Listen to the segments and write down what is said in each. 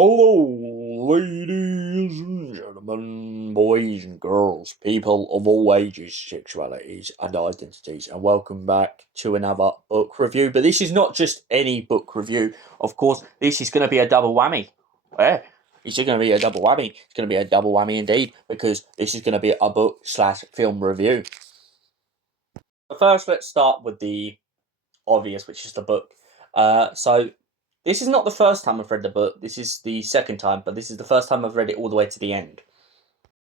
Hello, ladies and gentlemen, boys and girls, people of all ages, sexualities, and identities, and welcome back to another book review. But this is not just any book review, of course, this is going to be a double whammy. Yeah, it's going to be a double whammy. It's going to be a double whammy indeed, because this is going to be a book slash film review. But first, let's start with the obvious, which is the book. So this is not the first time I've read the book. This is the second time, but this is the first time I've read it all the way to the end.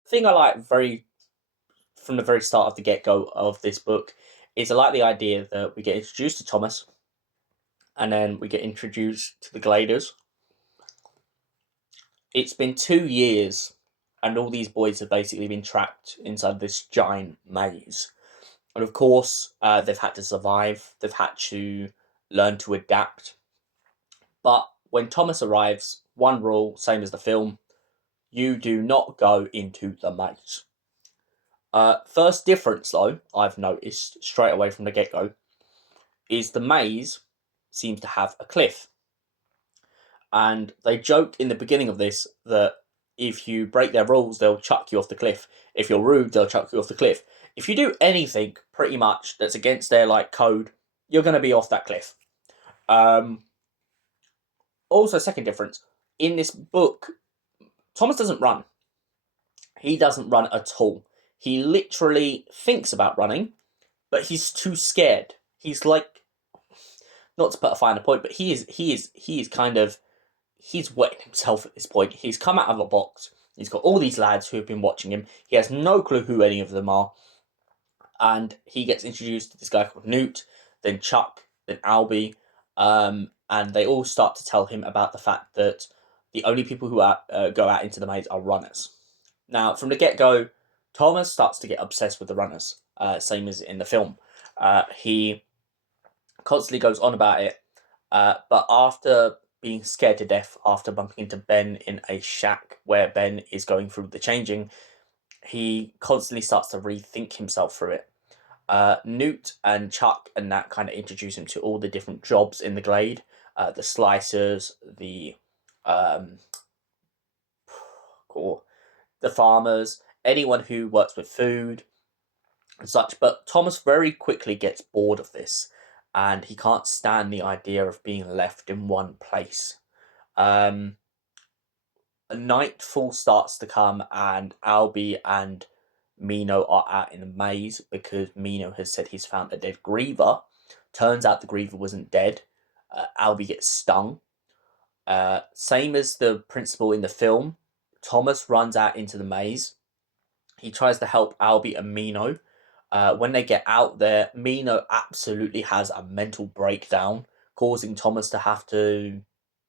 The thing I like from the very start of the get-go of this book is I like the idea that we get introduced to Thomas, and then we get introduced to the Gladers. It's been 2 years, and all these boys have basically been trapped inside this giant maze. And of course, they've had to survive. They've had to learn to adapt. But when Thomas arrives, one rule, same as the film, you do not go into the maze. First difference, though, I've noticed straight away from the get-go, is the maze seems to have a cliff. And they joke in the beginning of this that if you break their rules, they'll chuck you off the cliff. If you're rude, they'll chuck you off the cliff. If you do anything, pretty much, that's against their, code, you're going to be off that cliff. Also, second difference, in this book, Thomas doesn't run. He doesn't run at all. He literally thinks about running, but he's too scared. He's like, not to put a finer point, but he's wetting himself at this point. He's come out of a box. He's got all these lads who have been watching him. He has no clue who any of them are. And he gets introduced to this guy called Newt, then Chuck, then Albie, and they all start to tell him about the fact that the only people who go out into the maze are runners. Now, from the get-go, Thomas starts to get obsessed with the runners, same as in the film. He constantly goes on about it, but after being scared to death, after bumping into Ben in a shack where Ben is going through the changing, he constantly starts to rethink himself through it. Newt and Chuck and that kind of introduce him to all the different jobs in the Glade, the slicers, the farmers, anyone who works with food and such. But Thomas very quickly gets bored of this, and he can't stand the idea of being left in one place. Nightfall starts to come, and Albie and Mino are out in a maze because Mino has said he's found a dead Griever. Turns out the Griever wasn't dead. Albie gets stung. Same as the principal in the film, Thomas runs out into the maze. He tries to help Albie and Mino. When they get out there, Mino absolutely has a mental breakdown, causing Thomas to have to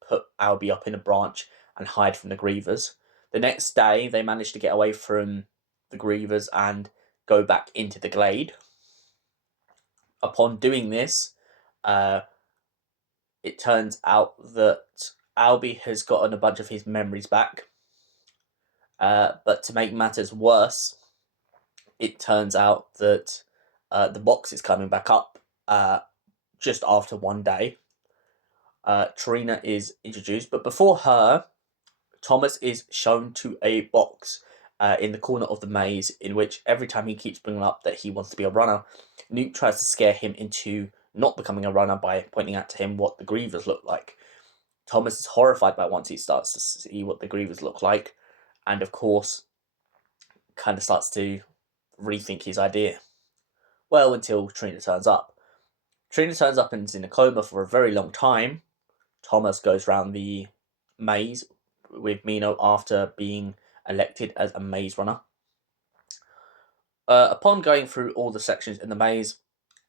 put Albie up in a branch and hide from the Grievers. The next day, they manage to get away from the Grievers and go back into the Glade. Upon doing this, it turns out that Albie has gotten a bunch of his memories back. But to make matters worse, it turns out that the box is coming back up just after one day. Trina is introduced, but before her, Thomas is shown to a box in the corner of the maze, in which every time he keeps bringing up that he wants to be a runner, Newt tries to scare him into not becoming a runner by pointing out to him what the Grievers look like. Thomas is horrified by once he starts to see what the Grievers look like, and of course, kind of starts to rethink his idea. Well, until Trina turns up. Trina turns up and is in a coma for a very long time. Thomas goes round the maze with Mino after being elected as a maze runner. Upon going through all the sections in the maze,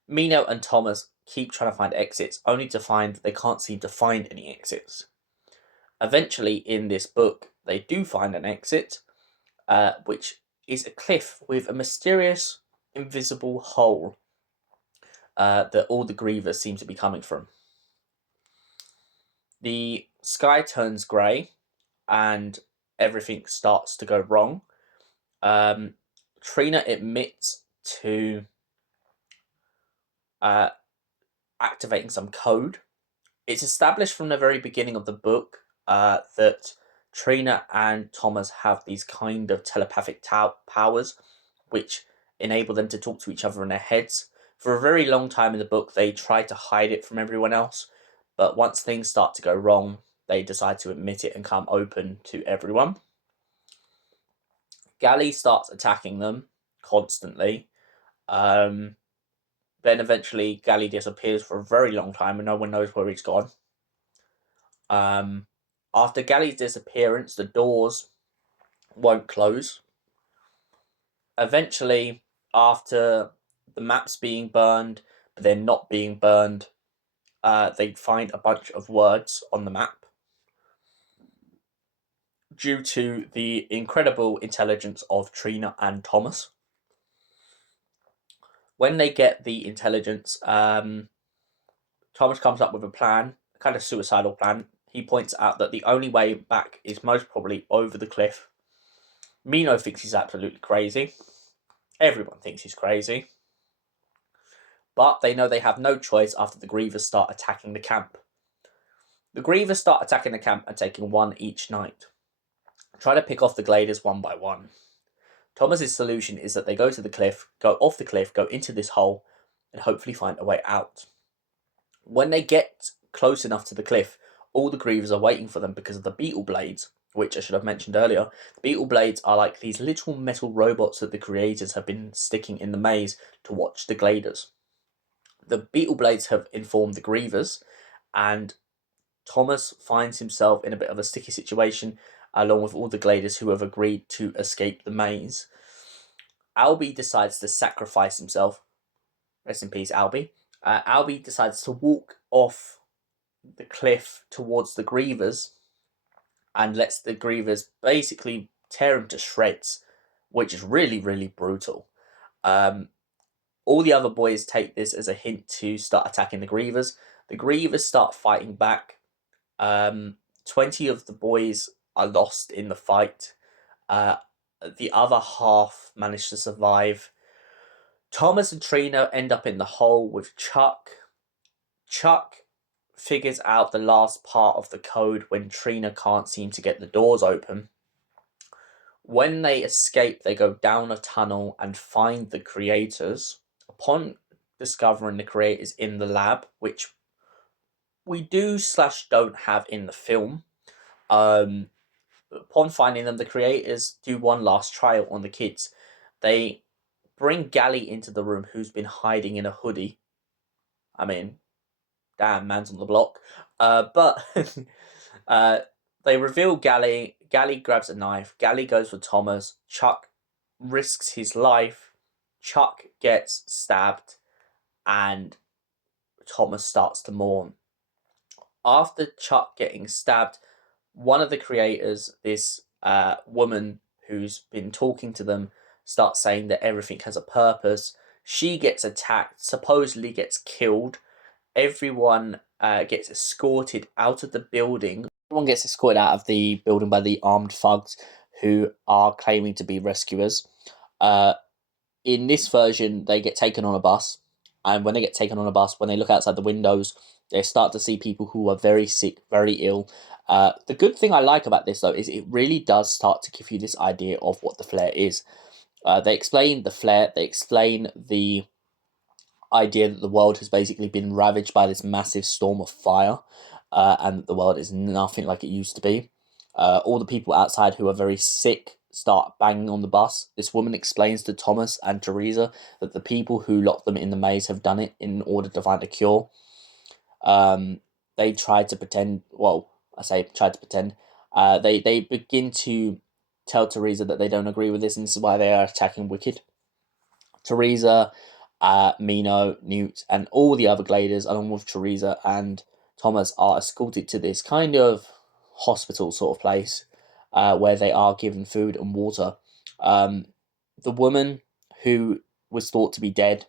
Mino and Thomas keep trying to find exits, only to find that they can't seem to find any exits. Eventually, in this book, they do find an exit, which is a cliff with a mysterious, invisible hole that all the Grievers seem to be coming from. The sky turns grey, and everything starts to go wrong. Trina admits to activating some code. It's established from the very beginning of the book that Trina and Thomas have these kind of telepathic powers, which enable them to talk to each other in their heads. For a very long time in the book, they try to hide it from everyone else, but once things start to go wrong, they decide to admit it and come open to everyone. Gally starts attacking them constantly. Then eventually, Gally disappears for a very long time, and no one knows where he's gone. After Gally's disappearance, the doors won't close. Eventually, after the maps being burned, but they're not being burned, they find a bunch of words on the map. Due to the incredible intelligence of Trina and Thomas. When they get the intelligence, Thomas comes up with a plan, a kind of suicidal plan. He points out that the only way back is most probably over the cliff. Mino thinks he's absolutely crazy. Everyone thinks he's crazy. But they know they have no choice after the Grievers start attacking the camp. The Grievers start attacking the camp and taking one each night. Try to pick off the Gliders one by one. Thomas's solution is that they go to the cliff, go off the cliff, go into this hole, and hopefully find a way out. When they get close enough to the cliff, all the Grievers are waiting for them because of the beetle blades, which I should have mentioned earlier. Beetle blades are like these little metal robots that the creators have been sticking in the maze to watch the Gliders. The beetle blades have informed the Grievers, and Thomas finds himself in a bit of a sticky situation along with all the Gliders who have agreed to escape the maze. Albie decides to sacrifice himself. Rest in peace, Albie. Albie decides to walk off the cliff towards the Grievers and lets the Grievers basically tear him to shreds, which is really, really brutal. All the other boys take this as a hint to start attacking the Grievers. The Grievers start fighting back. 20 of the boys are lost in the fight. The other half manage to survive. Thomas and Trina end up in the hole with Chuck. Chuck figures out the last part of the code when Trina can't seem to get the doors open. When they escape, they go down a tunnel and find the creators. Upon discovering the creators in the lab, which we do/don't have in the film, upon finding them, the creators do one last trial on the kids. They bring Gally into the room, who's been hiding in a hoodie. I mean, damn, man's on the block. But they reveal Gally. Gally grabs a knife. Gally goes for Thomas. Chuck risks his life. Chuck gets stabbed, and Thomas starts to mourn. After Chuck getting stabbed, one of the creators, this woman who's been talking to them, starts saying that everything has a purpose. She gets attacked, supposedly gets killed. Everyone gets escorted out of the building. Everyone gets escorted out of the building by the armed thugs who are claiming to be rescuers. In this version, they get taken on a bus. And when they get taken on a bus, when they look outside the windows, they start to see people who are very sick, very ill. The good thing I like about this, though, is it really does start to give you this idea of what the flare is. They explain the flare, they explain the idea that the world has basically been ravaged by this massive storm of fire, and that the world is nothing like it used to be. All the people outside who are very sick start banging on the bus. This woman explains to Thomas and Teresa that the people who locked them in the maze have done it in order to find a cure. They tried to pretend, well, I say tried to pretend, they begin to tell Teresa that they don't agree with this, and this is why they are attacking Wicked. Teresa, Mino, Newt, and all the other Gliders, along with Teresa and Thomas, are escorted to this kind of hospital sort of place, where they are given food and water. The woman who was thought to be dead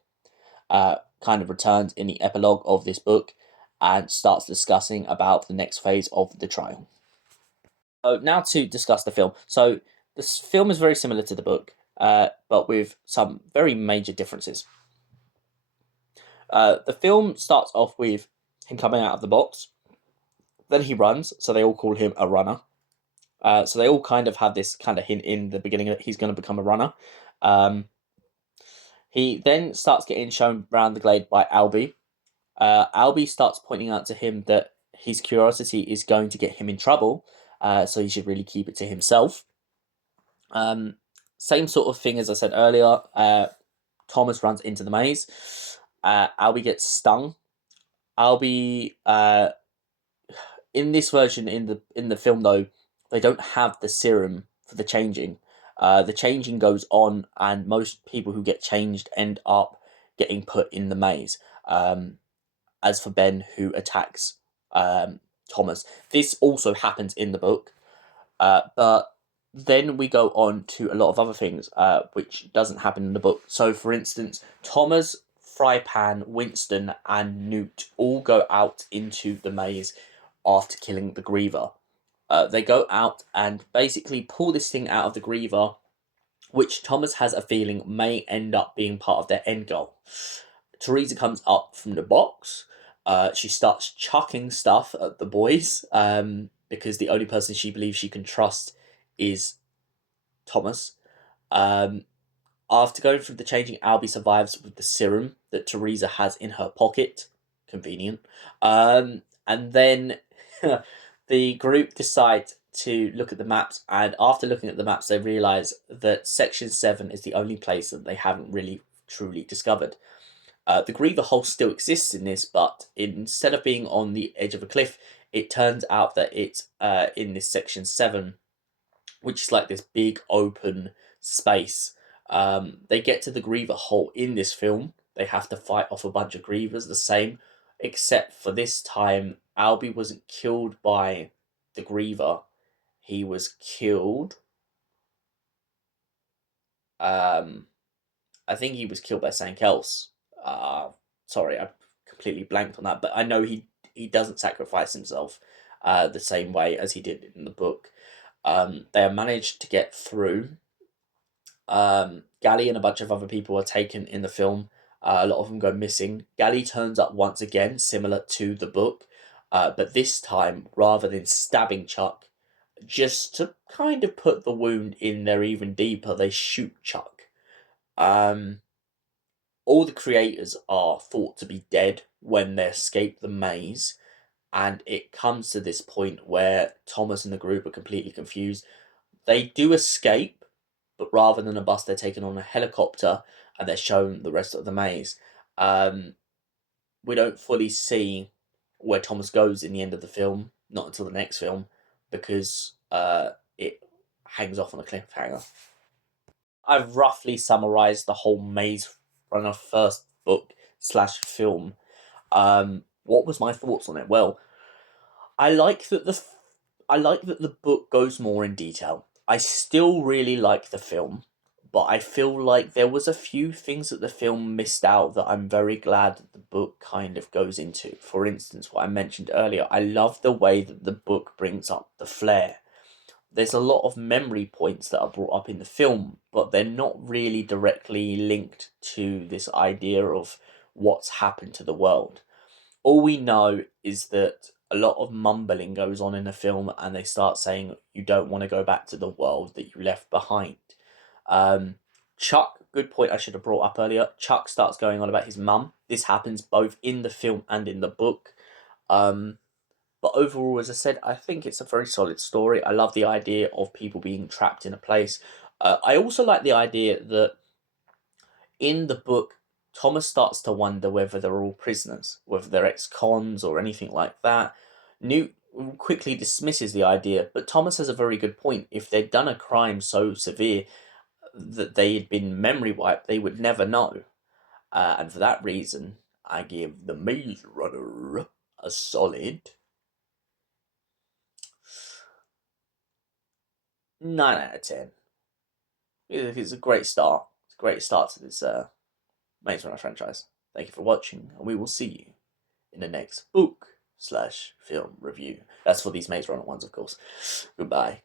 kind of returns in the epilogue of this book and starts discussing about the next phase of the trial. So now to discuss the film. So this film is very similar to the book, but with some very major differences. The film starts off with him coming out of the box. Then he runs, so they all call him a runner. So they all kind of have this kind of hint in the beginning that he's going to become a runner. Um, he then starts getting shown around the glade by Albie. Albie starts pointing out to him that his curiosity is going to get him in trouble, so he should really keep it to himself. Um, Same sort of thing as I said earlier. Thomas runs into the maze. Albie gets stung. Albie, in this version in the film though, they don't have the serum for the changing. The changing goes on, and most people who get changed end up getting put in the maze. As for Ben, who attacks Thomas, this also happens in the book. But then we go on to a lot of other things, which doesn't happen in the book. So, for instance, Thomas, Frypan, Winston, and Newt all go out into the maze after killing the Griever. They go out and basically pull this thing out of the Griever, which Thomas has a feeling may end up being part of their end goal. Teresa comes up from the box. She starts chucking stuff at the boys because the only person she believes she can trust is Thomas. Um, After going through the changing, Albie survives with the serum that Teresa has in her pocket. Convenient. And then the group decide to look at the maps, and after looking at the maps, they realise that Section 7 is the only place that they haven't really truly discovered. The Griever hole still exists in this, but instead of being on the edge of a cliff, it turns out that it's in this Section 7, which is like this big open space. They get to the Griever hole in this film. They have to fight off a bunch of Grievers, the same, except for this time, Albie wasn't killed by the Griever. He was killed. I think he was killed by something else. Sorry, I completely blanked on that, but I know he doesn't sacrifice himself the same way as he did in the book. They have managed to get through. Gally and a bunch of other people are taken in the film. A lot of them go missing. Gally turns up once again, similar to the book, but this time, rather than stabbing Chuck, just to kind of put the wound in there even deeper, they shoot Chuck. All the creators are thought to be dead when they escape the maze, and it comes to this point where Thomas and the group are completely confused. They do escape, but rather than a bus, they're taken on a helicopter and they're shown the rest of the maze. We don't fully see where Thomas goes in the end of the film, not until the next film, because it hangs off on a cliffhanger. I've roughly summarized the whole Maze Runner first book slash film. What was my thoughts on it? Well, I like that the book goes more in detail. I still really like the film, but I feel like there was a few things that the film missed out that I'm very glad that the book kind of goes into. For instance, what I mentioned earlier, I love the way that the book brings up the flare. There's a lot of memory points that are brought up in the film, but they're not really directly linked to this idea of what's happened to the world. All we know is that a lot of mumbling goes on in the film, and they start saying you don't want to go back to the world that you left behind. Um, Chuck, good point I should have brought up earlier. Chuck starts going on about his mum. This happens both in the film and in the book. But overall, as I said, I think it's a very solid story. I love the idea of people being trapped in a place. I also like the idea that in the book, Thomas starts to wonder whether they're all prisoners, whether they're ex-cons or anything like that. Newt quickly dismisses the idea, but Thomas has a very good point. If they'd done a crime so severe that they had been memory wiped, they would never know. And for that reason, I give The Maze Runner a solid 9 out of 10. It's a great start. It's a great start to this Maze Runner franchise. Thank you for watching, and we will see you in the next book slash film review. That's for these Maze Runner ones, of course. Goodbye.